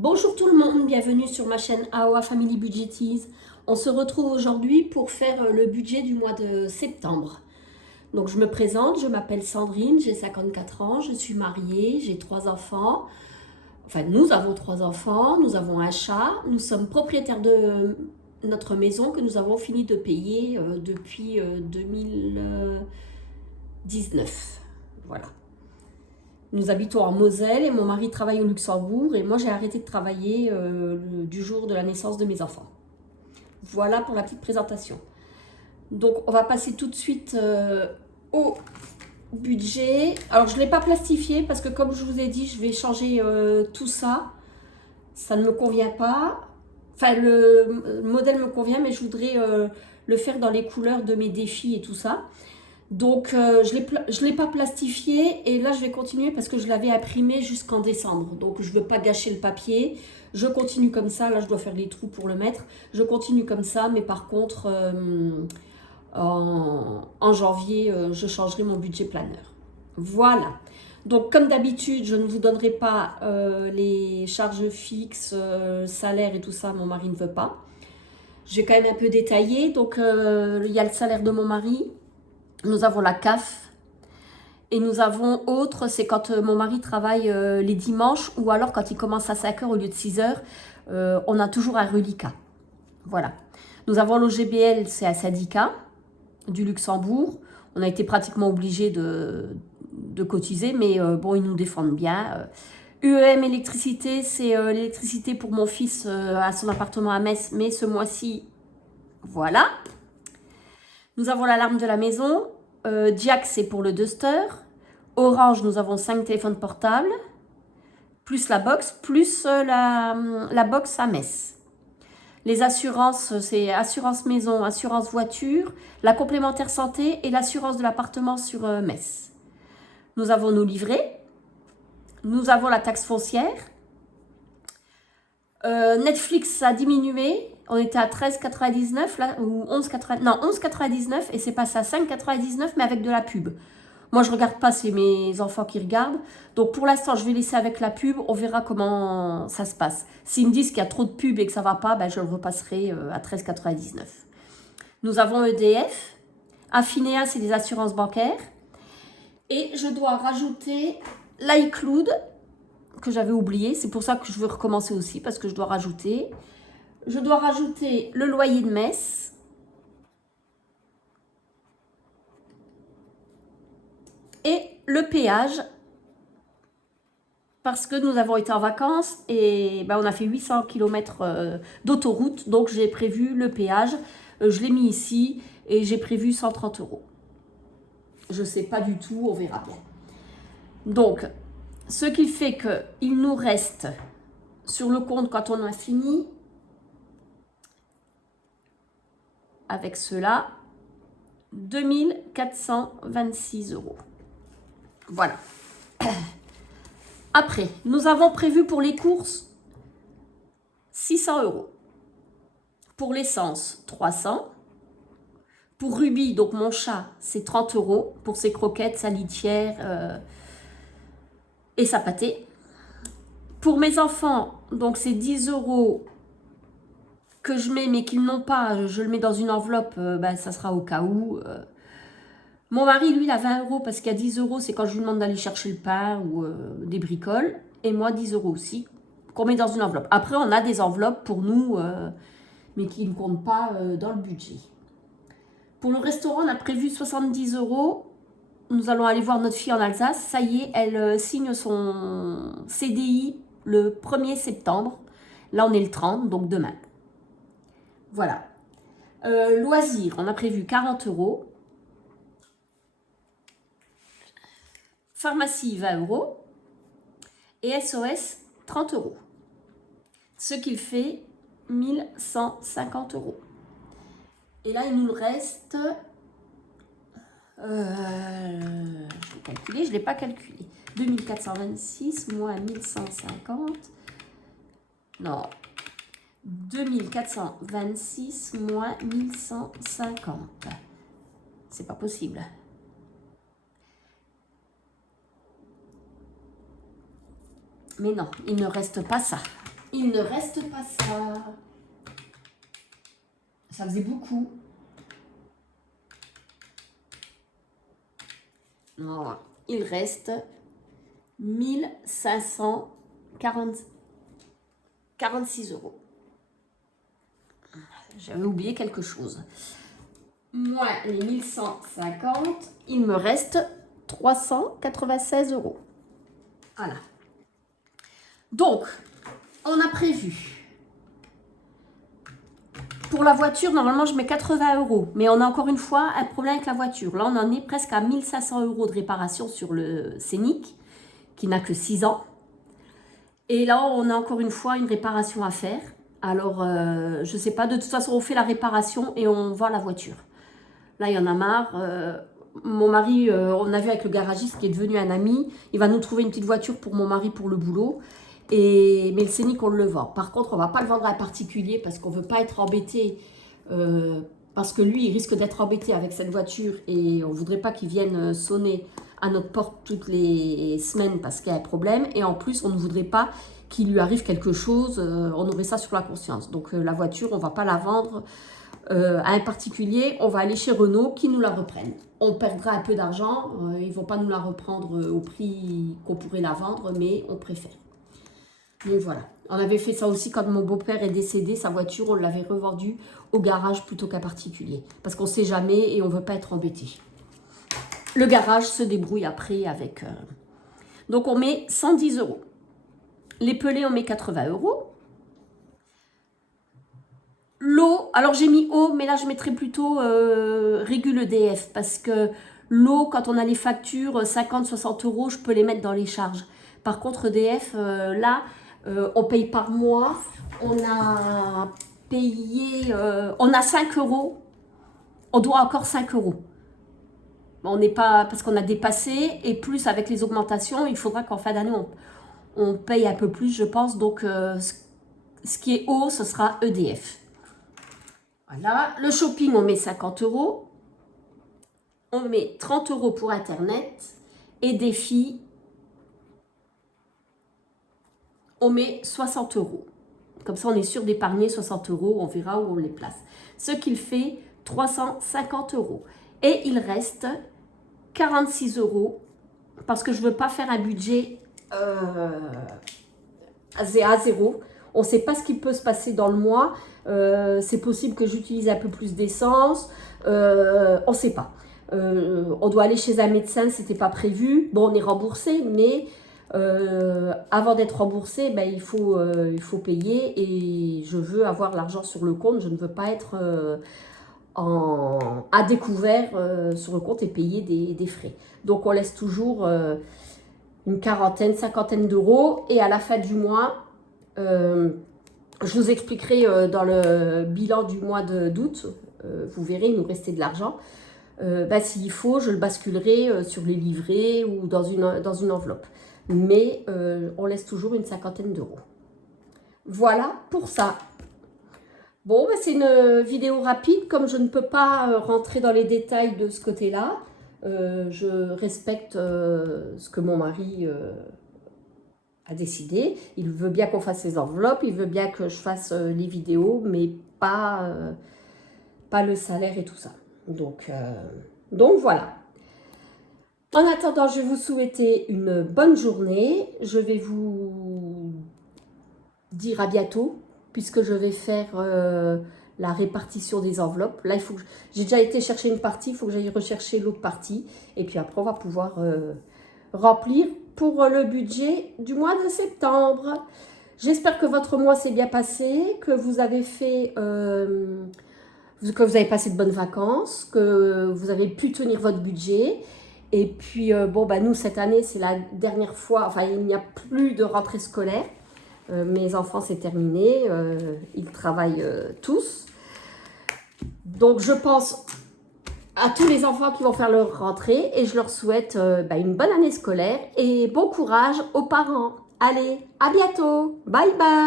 Bonjour tout le monde, bienvenue sur ma chaîne AOA Family Budgetiz. On se retrouve aujourd'hui pour faire le budget du mois de septembre. Donc je me présente, je m'appelle Sandrine, j'ai 54 ans, je suis mariée, j'ai 3 enfants. Enfin, nous avons 3 enfants, nous avons un chat, nous sommes propriétaires de notre maison que nous avons fini de payer depuis 2019. Voilà. Nous habitons en Moselle et mon mari travaille au Luxembourg et moi j'ai arrêté de travailler du jour de la naissance de mes enfants. Voilà pour la petite présentation. Donc on va passer tout de suite au budget. Alors je ne l'ai pas plastifié parce que comme je vous ai dit, je vais changer tout ça. Ça ne me convient pas. Enfin le modèle me convient mais je voudrais le faire dans les couleurs de mes défis et tout ça. Donc, je l'ai pas plastifié et là, je vais continuer parce que je l'avais imprimé jusqu'en décembre. Donc, je ne veux pas gâcher le papier. Je continue comme ça. Là, je dois faire les trous pour le mettre. Je continue comme ça, mais par contre, en janvier, je changerai mon budget planeur. Voilà. Donc, comme d'habitude, je ne vous donnerai pas les charges fixes, salaire et tout ça. Mon mari ne veut pas. Je vais quand même un peu détailler. Donc, il y a le salaire de mon mari. Nous avons la CAF et nous avons autre, c'est quand mon mari travaille les dimanches ou alors quand il commence à 5 h au lieu de 6 h, on a toujours un reliquat. Voilà. Nous avons l'OGBL, c'est un syndicat du Luxembourg. On a été pratiquement obligé de cotiser, mais bon, ils nous défendent bien. UEM électricité, c'est l'électricité pour mon fils à son appartement à Metz, mais ce mois-ci, voilà. Nous avons l'alarme de la maison. Jack, c'est pour le Duster. Orange, nous avons 5 téléphones portables. Plus la box, plus la box à Metz. Les assurances, c'est assurance maison, assurance voiture, la complémentaire santé et l'assurance de l'appartement sur Metz. Nous avons nos livrets. Nous avons la taxe foncière. Netflix a diminué. On était à 13,99 là, ou 11,99, non 11,99 et c'est passé à 5,99 mais avec de la pub. Moi je regarde pas, c'est mes enfants qui regardent. Donc pour l'instant je vais laisser avec la pub, on verra comment ça se passe. S'ils me disent qu'il y a trop de pub et que ça va pas, ben je le repasserai à 13,99. Nous avons EDF. Affinea, c'est des assurances bancaires. Et je dois rajouter l'iCloud que j'avais oublié. C'est pour ça que je veux recommencer aussi parce que je dois rajouter. Je dois rajouter le loyer de Metz. Et le péage. Parce que nous avons été en vacances et ben, on a fait 800 km d'autoroute. Donc j'ai prévu le péage. Je l'ai mis ici et j'ai prévu 130 €. Je ne sais pas du tout, on verra bien. Donc, ce qui fait qu'il nous reste sur le compte quand on a fini avec cela 2426 €. Voilà. Après, nous avons prévu pour les courses 600 €. Pour l'essence, 300. Pour Ruby, donc mon chat, c'est 30 € pour ses croquettes, sa litière et sa pâtée. Pour mes enfants, donc c'est 10 € que je mets, mais qu'ils n'ont pas, je le mets dans une enveloppe, ben, ça sera au cas où. Mon mari, lui, il a 20 € parce qu'il y a 10 €, c'est quand je lui demande d'aller chercher le pain ou des bricoles. Et moi, 10 € aussi, qu'on met dans une enveloppe. Après, on a des enveloppes pour nous, mais qui ne comptent pas dans le budget. Pour le restaurant, on a prévu 70 €. Nous allons aller voir notre fille en Alsace. Ça y est, elle signe son CDI le 1er septembre. Là, on est le 30, donc demain. Voilà. Loisirs, on a prévu 40 €. Pharmacie, 20 €. Et SOS, 30 €. Ce qui fait 1150 €. Et là, il nous reste... je vais calculer, je ne l'ai pas calculé. 2426 moins 1150. Non. 2426 moins 1150. C'est pas possible. Mais non, il ne reste pas ça. il ne reste pas ça. Ça faisait beaucoup. Voilà. Il reste 1546 €. J'avais oublié quelque chose. Moins les 1150, il me reste 396 €. Voilà. Donc, on a prévu. Pour la voiture, normalement, je mets 80 €. Mais on a encore une fois un problème avec la voiture. Là, on en est presque à 1500 € de réparation sur le Scénic, qui n'a que 6 ans. Et là, on a encore une fois une réparation à faire. Alors, je ne sais pas. De toute façon, on fait la réparation et on vend la voiture. Là, il y en a marre. Mon mari, on a vu avec le garagiste qui est devenu un ami. Il va nous trouver une petite voiture pour mon mari pour le boulot. Mais le Scénic, on le vend. Par contre, on ne va pas le vendre à un particulier parce qu'on ne veut pas être embêté. Parce que lui, il risque d'être embêté avec cette voiture et on ne voudrait pas qu'il vienne sonner à notre porte toutes les semaines parce qu'il y a un problème. Et en plus, on ne voudrait pas qu'il lui arrive quelque chose. On aurait ça sur la conscience. Donc, la voiture, on ne va pas la vendre à un particulier. On va aller chez Renault qui nous la reprenne. On perdra un peu d'argent. Ils ne vont pas nous la reprendre au prix qu'on pourrait la vendre, mais on préfère. Donc voilà, on avait fait ça aussi quand mon beau-père est décédé, sa voiture, on l'avait revendue au garage plutôt qu'à particulier. Parce qu'on ne sait jamais et on ne veut pas être embêté. Le garage se débrouille après avec... Donc on met 110 €. Les pelés, on met 80 €. L'eau, alors j'ai mis eau, mais là je mettrai plutôt régule EDF. Parce que l'eau, quand on a les factures, 50-60 €, je peux les mettre dans les charges. Par contre, EDF, là... on paye par mois, on a payé, on a 5 €, on doit encore 5 €. On n'est pas, parce qu'on a dépassé, et plus avec les augmentations, il faudra qu'en fin d'année, on paye un peu plus, je pense. Donc, ce qui est haut, ce sera EDF. Voilà, le shopping, on met 50 €, on met 30 € pour Internet, et défi, on met 60 €. Comme ça, on est sûr d'épargner 60 €. On verra où on les place. Ce qu'il fait 350 €. Et il reste 46 € parce que je ne veux pas faire un budget à zéro. On ne sait pas ce qui peut se passer dans le mois. C'est possible que j'utilise un peu plus d'essence. On ne sait pas. On doit aller chez un médecin, ce n'était pas prévu. Bon, on est remboursé, mais... avant d'être remboursé, ben, il faut payer et je veux avoir l'argent sur le compte. Je ne veux pas être à découvert sur le compte et payer des frais. Donc on laisse toujours une quarantaine, cinquantaine d'euros et à la fin du mois, je vous expliquerai dans le bilan du mois d'août, vous verrez, il nous restait de l'argent. Ben, s'il faut, je le basculerai sur les livrets ou dans une enveloppe. Mais on laisse toujours une cinquantaine d'euros. Voilà pour ça. Bon, ben c'est une vidéo rapide. Comme je ne peux pas rentrer dans les détails de ce côté-là, je respecte ce que mon mari a décidé. Il veut bien qu'on fasse les enveloppes, il veut bien que je fasse les vidéos, mais pas le salaire et tout ça. Donc voilà. En attendant, je vais vous souhaiter une bonne journée. Je vais vous dire à bientôt, puisque je vais faire la répartition des enveloppes. Là, j'ai déjà été chercher une partie, il faut que j'aille rechercher l'autre partie. Et puis après, on va pouvoir remplir pour le budget du mois de septembre. J'espère que votre mois s'est bien passé, que vous avez fait... que vous avez passé de bonnes vacances, que vous avez pu tenir votre budget. Et puis, bon, bah, nous, cette année, c'est la dernière fois, enfin, il n'y a plus de rentrée scolaire. Mes enfants, c'est terminé. Ils travaillent tous. Donc, je pense à tous les enfants qui vont faire leur rentrée et je leur souhaite bah, une bonne année scolaire et bon courage aux parents. Allez, à bientôt. Bye bye.